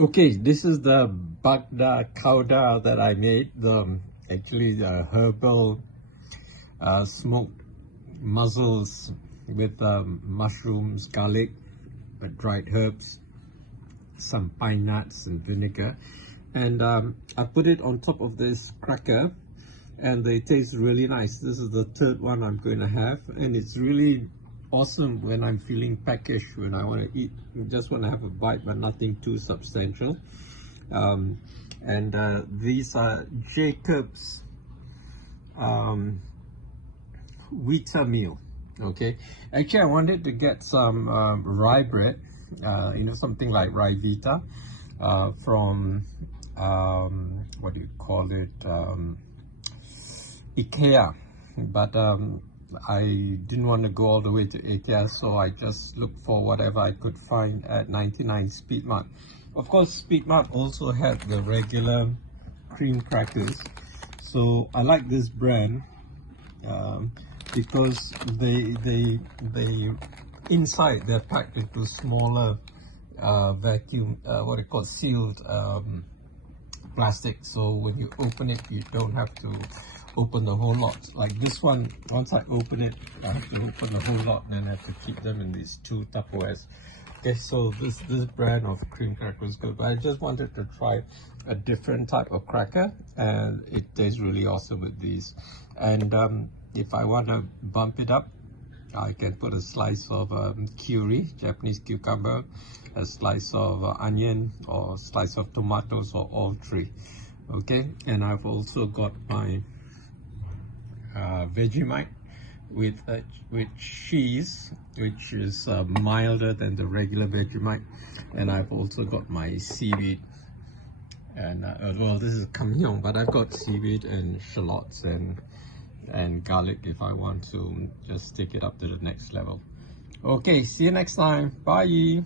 Okay, this is the bagda kauda that I made. Actually the herbal smoked mussels with mushrooms, garlic, dried herbs, some pine nuts and vinegar, and I put it on top of this cracker, and they taste really nice. This is the third one I'm going to have, and it's really awesome when I'm feeling peckish, when I want to eat, just want to have a bite but nothing too substantial. These are Jacob's wheater meal. Okay, actually I wanted to get some rye bread, something like rye vita, from what do you call it, IKEA, but I didn't want to go all the way to IKEA, so I just looked for whatever I could find at 99 Speed Mart. Of course, Speed Mart also had the regular cream crackers, so I like this brand because they inside they're packed into smaller vacuum what they call sealed plastic, so when you open it you don't have to open the whole lot. Like this one, once I open it I have to open the whole lot and I have to keep them in these two Tupperwares. Okay, so this brand of cream cracker is good, but I just wanted to try a different type of cracker, and it tastes really awesome with these. And if I want to bump it up, I can put a slice of curry, Japanese cucumber, a slice of onion, or a slice of tomatoes, or all three. Okay, and I've also got my Vegemite with cheese, which is milder than the regular Vegemite, and I've also got my seaweed, and well, this is kamyong, but I've got seaweed and shallots and garlic if I want to just take it up to the next level. Okay, see you next time. Bye.